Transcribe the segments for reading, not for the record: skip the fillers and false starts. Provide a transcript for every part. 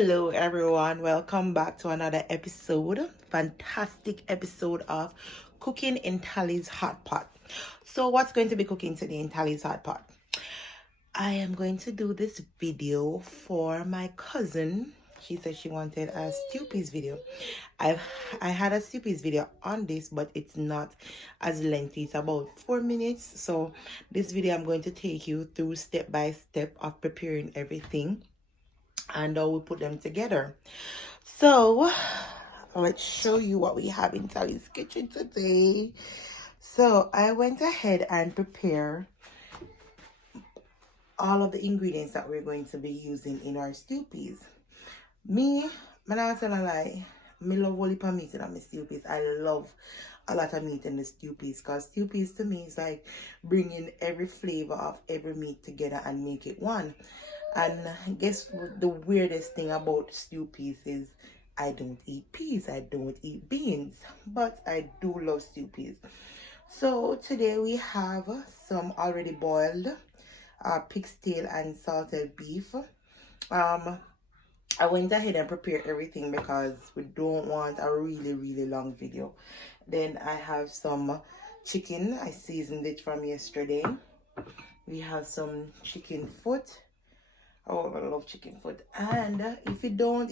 Hello everyone, welcome back to another episode, fantastic episode of cooking in Tally's hot pot. So what's going to be cooking today in Tally's hot pot? I am going to do this video for my cousin. She said she wanted a stew peas video. I had a stew peas video on this, but it's not as lengthy. It's about 4 minutes. So this video I'm going to take you through step by step of preparing everything, and we put them together. So let's show you what we have in Tally's kitchen today. So I went ahead and prepared all of the ingredients that we're going to be using in our stew peas. I'm not gonna lie, I love whole heap of meat in my stew peas. I love a lot of meat in the stew peas, because stew peas to me is like bringing every flavor of every meat together and make it one. And guess what the weirdest thing about stew peas is? I don't eat peas, I don't eat beans, but I do love stew peas. So today we have some already boiled pig's tail and salted beef. I went ahead and prepared everything because we don't want a really long video. Then I have some chicken. I seasoned it from yesterday. We have some chicken foot. Oh, I love chicken foot. And if you don't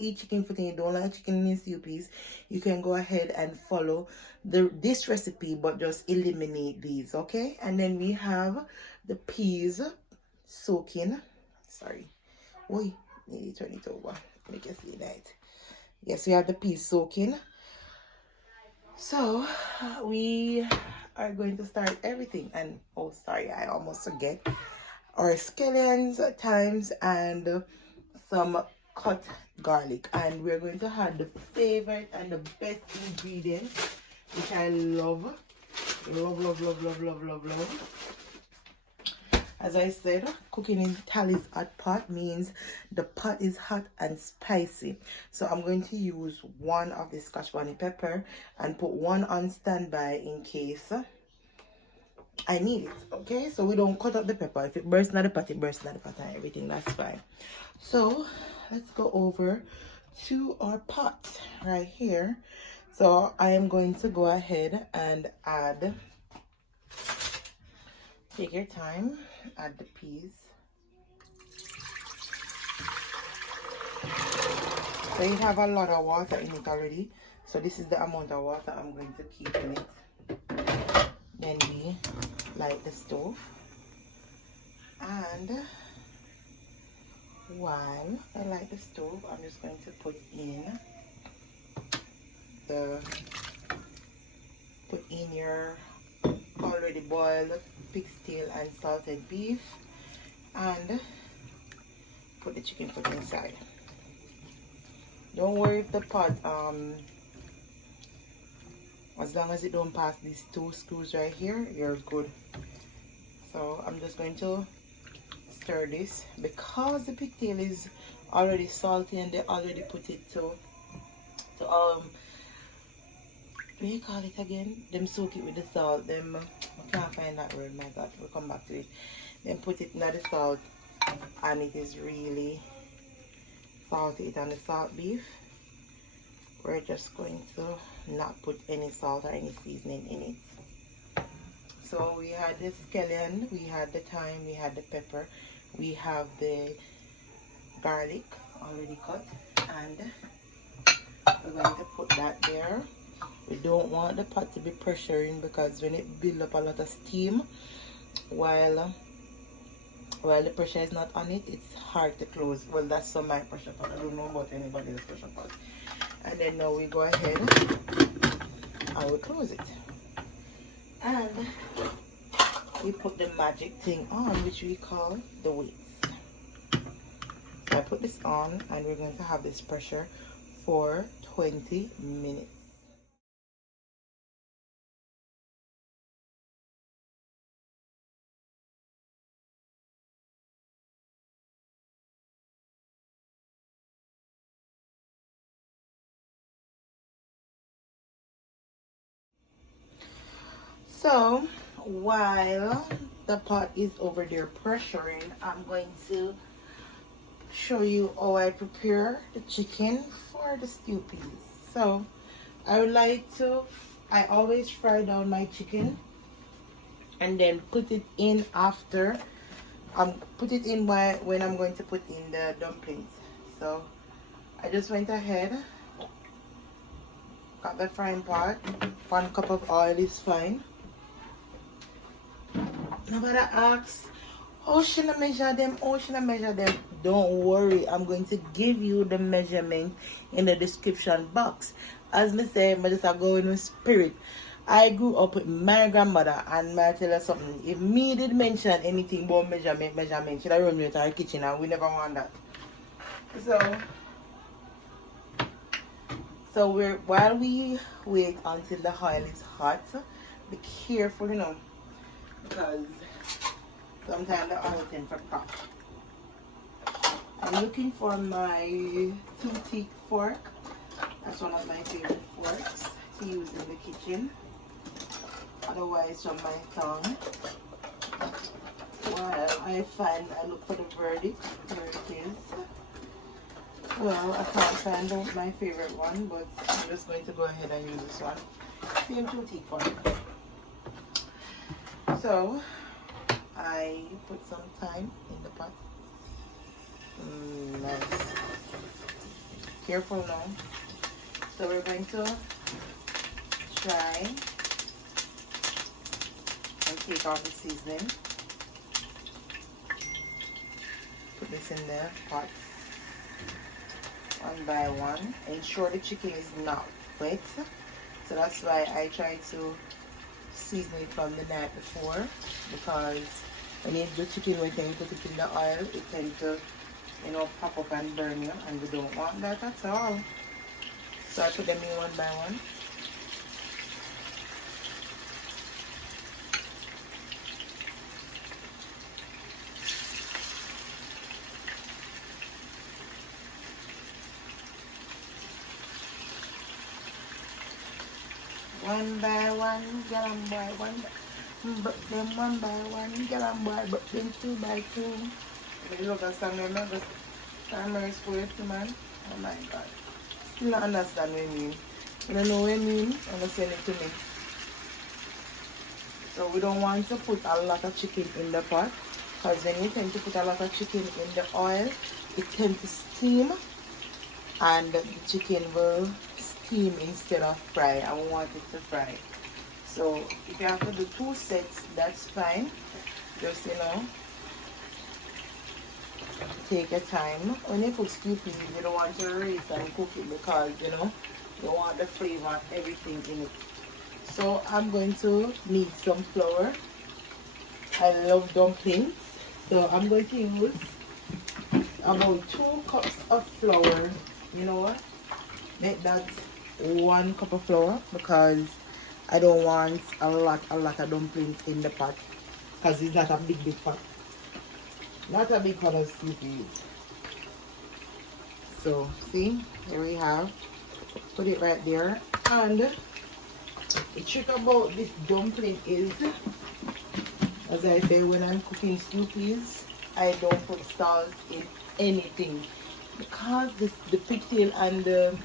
eat chicken foot and you don't like chicken in your stew peas, you can go ahead and follow this recipe, but just eliminate these, okay? And then we have the peas soaking. Sorry. Oi, need to turn it over. Make you see that. Yes, we have the peas soaking. So we are going to start everything. And oh, sorry, I almost forget. Our scallions, thymes, and some cut garlic. And we're going to have the favorite and the best ingredient, which I love. Love. As I said, cooking in Tally's hot pot means the pot is hot and spicy. So I'm going to use one of the scotch bonnet pepper and put one on standby in case I need it. Okay, so we don't cut up the pepper. If it bursts in the pot, it bursts in the pot and everything. That's fine. So let's go over to our pot right here. So I am going to go ahead and add. Take your time, add the peas. So you have a lot of water in it already. So this is the amount of water I'm going to keep in it. Then we light the stove. And while I light the stove, I'm just going to put in your already boiled pig's tail and salted beef, and put the chicken foot inside. Don't worry if the pot as long as it don't pass these two screws right here, you're good. So I'm just going to stir this because the pigtail is already salty and they already put it to what do you call it again? Them soak it with the salt. Them, I can't find that word, my God. We'll come back to it. Then put it in the salt, and it is really salty. It on the salt beef. We're just going to not put any salt or any seasoning in it. So we had the scallion, we had the thyme, we had the pepper, we have the garlic already cut, and we're going to put that there. We don't want the pot to be pressuring, because when it builds up a lot of steam while the pressure is not on it, it's hard to close. Well, that's on my pressure pot. I don't know about anybody's pressure pot. And then now we go ahead and we close it. And we put the magic thing on, which we call the weights. So I put this on, and we're going to have this pressure for 20 minutes. So while the pot is over there pressuring, I'm going to show you how I prepare the chicken for the stew peas. So I would like to, I always fry down my chicken and then put it in after, put it in when I'm going to put in the dumplings. So I just went ahead, got the frying pot, 1 cup of oil is fine. Nobody asks, how should I measure them? How should I measure them? Don't worry, I'm going to give you the measurement in the description box. As me say, I just go in with spirit. I grew up with my grandmother, and I tell you something. If me did mention anything about measurement, she'd have run me to our kitchen, and we never want that. So while we wait until the oil is hot, be careful, you know, because sometimes the oil tends to pop. I'm looking for my 2-teeth fork. That's one of my favorite forks to use in the kitchen. Otherwise, from my tongue. While I look for the verdict. Where it is. Well, I can't find out my favorite one, but I'm just going to go ahead and use this one. Same 2-teeth fork. So I put some thyme in the pot. Nice. Careful now. So we're going to try and take out the seasoning. Put this in the pot one by one. Ensure the chicken is not wet. So that's why I try to season it from the night before, because when you do chicken wet and you put it in the oil, it tends to, you know, pop up and burn you, and we don't want that at all. So I put them in one by one. One by one, get them by one, but them one by one, get them by, but them 2 by 2. You look at some of the timers for it, man. Oh my God. Still don't understand what I mean. You don't know what I mean? Understand it to me. So we don't want to put a lot of chicken in the pot, because when you tend to put a lot of chicken in the oil, it tends to steam, and the chicken will steam instead of fry. I want it to fry. So if you have to do 2 sets, that's fine. Just, you know, take your time. When you cook stew peas, you don't want to race and cook it, because, you know, you want the flavor, everything in it. So I'm going to need some flour. I love dumplings, so I'm going to use about 2 cups of flour. You know what? Make that 1 cup of flour, because I don't want a lot of dumplings in the pot, because it's not a big pot. Not a big pot of stew peas. So see, here we have. Put it right there. And the trick about this dumpling is, as I say, when I'm cooking stew peas, I don't put salt in anything, because the pigtail and the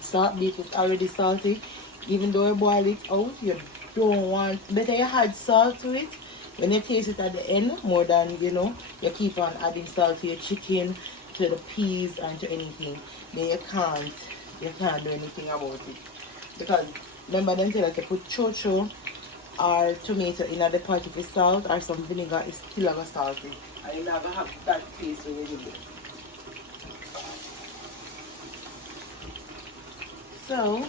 salt beef is already salty. Even though I boil it out, you don't want, better you add salt to it when you taste it at the end, more than, you know, you keep on adding salt to your chicken, to the peas, and to anything. Then you can't do anything about it. Because remember, them tell us to put chocho or tomato in the pot with salt or some vinegar, it's still a salty, and you never have that taste when you do it. So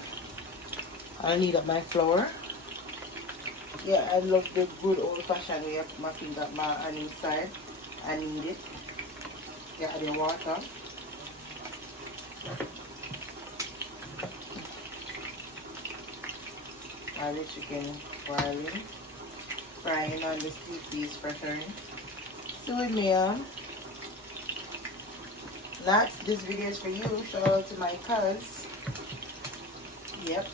I'll need up my flour. Yeah, I love the good old-fashioned way I put my finger on inside. I need it. Yeah, add the water. Add the chicken boiling. Frying on the stew peas freshening. So with me, this video is for you. Shout out to my cuz. Yep.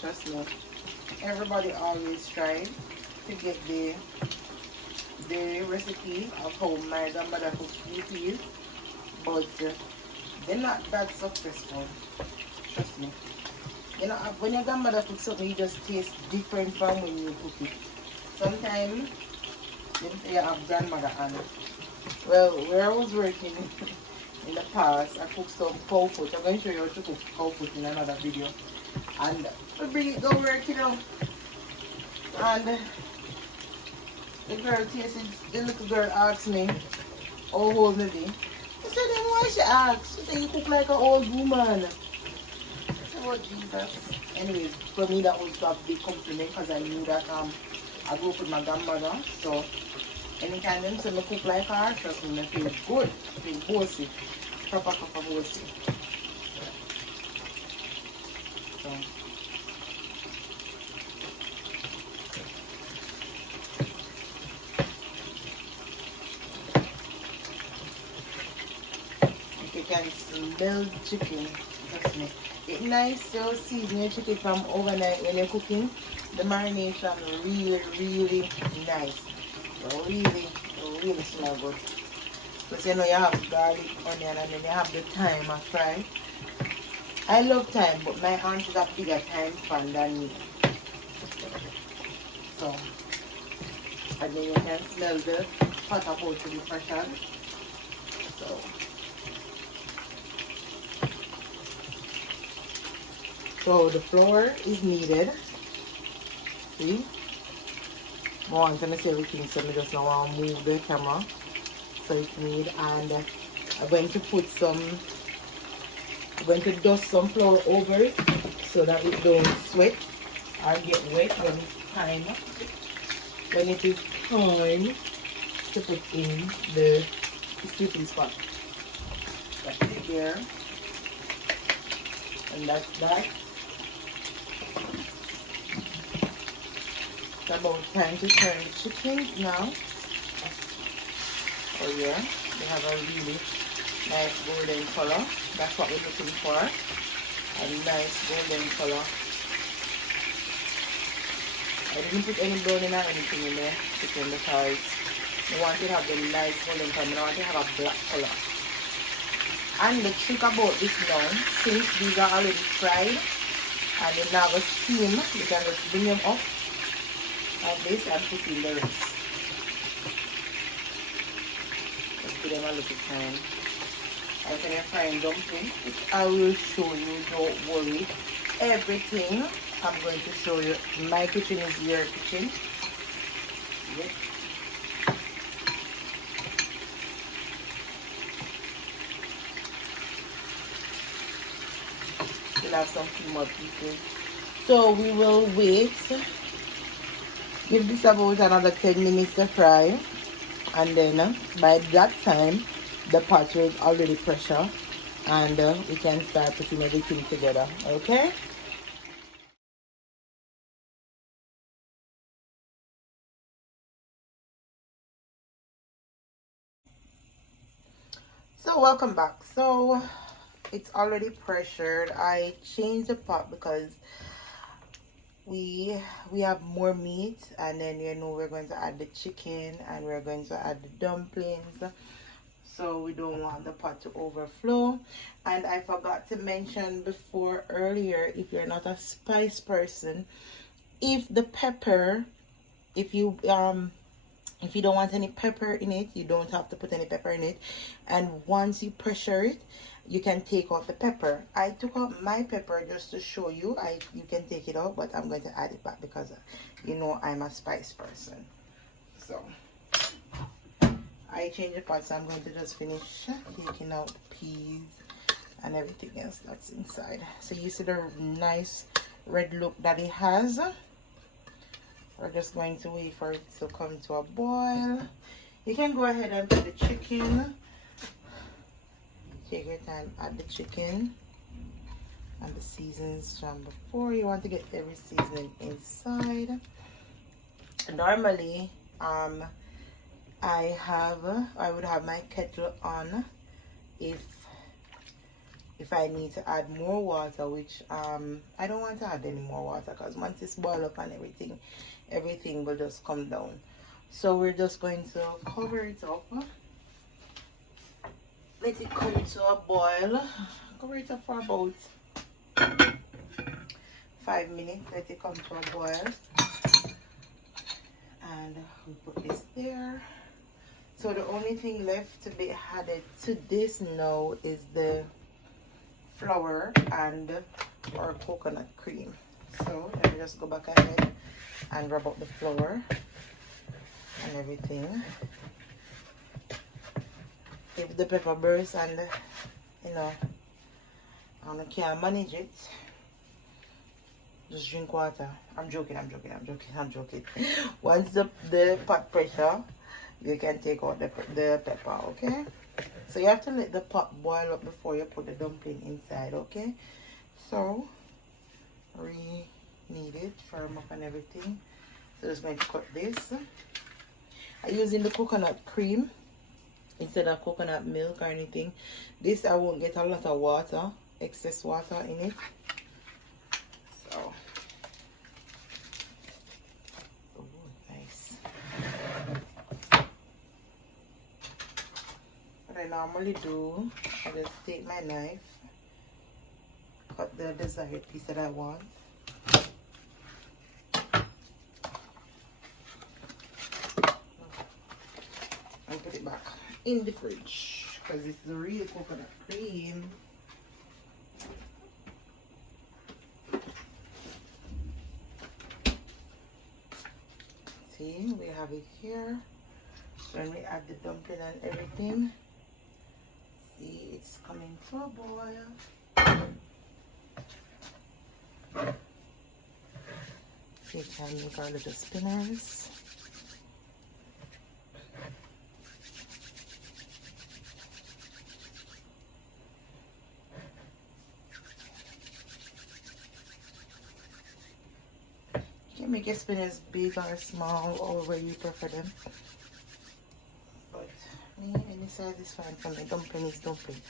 Trust me. Everybody always tries to get the the recipe of how my grandmother cooks peas, but they're not that successful. Trust me. You know, when your grandmother cooks something, you just taste different from when you cook it. Sometimes you have grandmother and well, where I was working in the past, I cooked some cow foot. I'm going to show you how to cook cow foot in another video. And we bring it to work, you know. And the girl tasted, the little girl asked me, how old me be? I said, then why she asked? She said, you cook like an old woman. I said, oh Jesus. Anyways, for me that was a big compliment because I knew that I grew up with my grandmother. So anytime them say me cook like her, trust me, I feel good. I feel bossy. Proper bossy. So. You can smell chicken, trust me. It's nice to season your chicken from overnight when you're cooking. The marination really nice. Really smell good. Because you know you have garlic, onion, and then you have the thyme and fry. I love thyme, but my aunt is a bigger thyme fan than me. So, and then you can smell the pot about to be fresher. So the flour is needed. See? I want to see everything, so I just now want to move the camera. So it's needed, and I'm going to put some, I'm going to dust some flour over it so that it don't sweat or get wet when it's time. When it is time to put in the steeping spot. That's it there. And that's that. It's about time to turn the chicken now. Oh yeah, they have a really nice golden color. That's what we're looking for. A nice golden color. I didn't put any browning or anything in the chicken because I want to have the nice golden color. I want to have a black color. And the trick about this now, since these are already fried and they now have a steam, you can just bring them up like this and put in the rest. Let's give them a little time. And when you're frying dumpling, which I will show you, don't worry. Everything I'm going to show you. My kitchen is your kitchen. Yep. We'll have some few more pieces. So we will wait. Give this about another 10 minutes to fry. And then by that time, the pot is already pressure. And we can start putting everything together. Okay? So welcome back. So it's already pressured. I changed the pot because we have more meat, and then you know we're going to add the chicken and we're going to add the dumplings, so we don't want the pot to overflow. And I forgot to mention before earlier, if you're not a spice person, if the pepper, if you don't want any pepper in it, you don't have to put any pepper in it. And once you pressure it, you can take out the pepper. I took out my pepper just to show you. You can take it out, but I'm going to add it back because you know I'm a spice person. So I changed the pot, so I'm going to just finish taking out the peas and everything else that's inside. So you see the nice red look that it has. We're just going to wait for it to come to a boil. You can go ahead and put the chicken. Take your time, add the chicken and the seasons from before. You want to get every seasoning inside. Normally, I would have my kettle on if I need to add more water, which I don't want to add any more water because once it's boiled up and everything will just come down. So we're just going to cover it up. Let it come to a boil. Cover it up for about 5 minutes. Let it come to a boil. And we put this there. So the only thing left to be added to this now is the flour and our coconut cream. So let me just go back ahead and rub up the flour and everything. If the pepper bursts and you know I can't manage it, just drink water. I'm joking. Once the pot pressure, you can take out the pepper, okay? So you have to let the pot boil up before you put the dumpling inside, okay? So we need it firm up and everything. So just going to cut this. I'm using the coconut cream instead of coconut milk or anything. This I won't get a lot of water, excess water in it. So nice. What I normally do, I just take my knife, cut the desired piece that I want. And put it back in the fridge because it's the real coconut cream. See, we have it here. When we add the dumpling and everything, see, it's coming to a boil. We can make our little spinners. You can make your spinners big or small, or where you prefer them. But me, any size is fine for me. Dumpling is dumpling.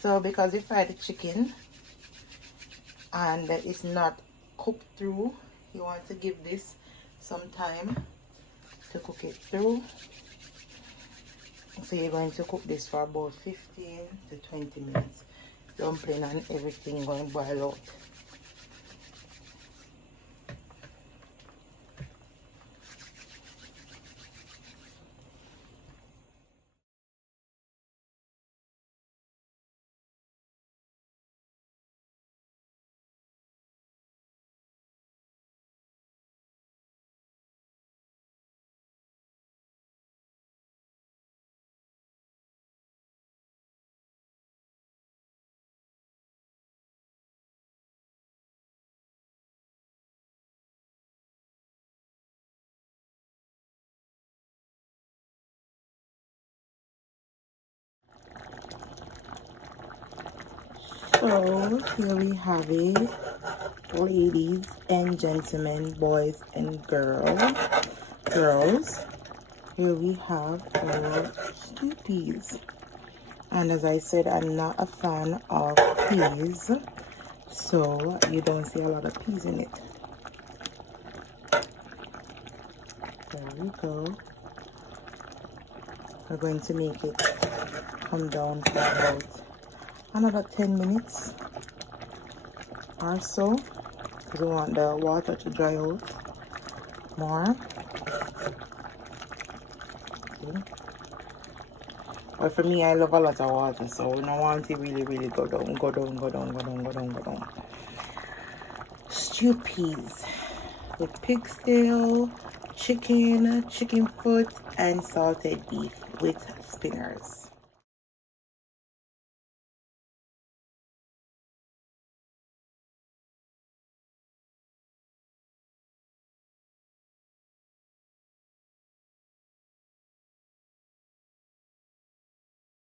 So because we fry the chicken and it's not cooked through, you want to give this some time to cook it through. So you're going to cook this for about 15 to 20 minutes. Dumpling and everything going to boil out. So here we have it, ladies and gentlemen, boys and girls. Here we have our stew peas. And as I said, I'm not a fan of peas, so you don't see a lot of peas in it. There we go. We're going to make it come down for about another 10 minutes or so, because we want the water to dry out more. Okay. But for me, I love a lot of water, so we don't want it really go down. Stew peas with pigtail, chicken foot, and salted beef with spinners.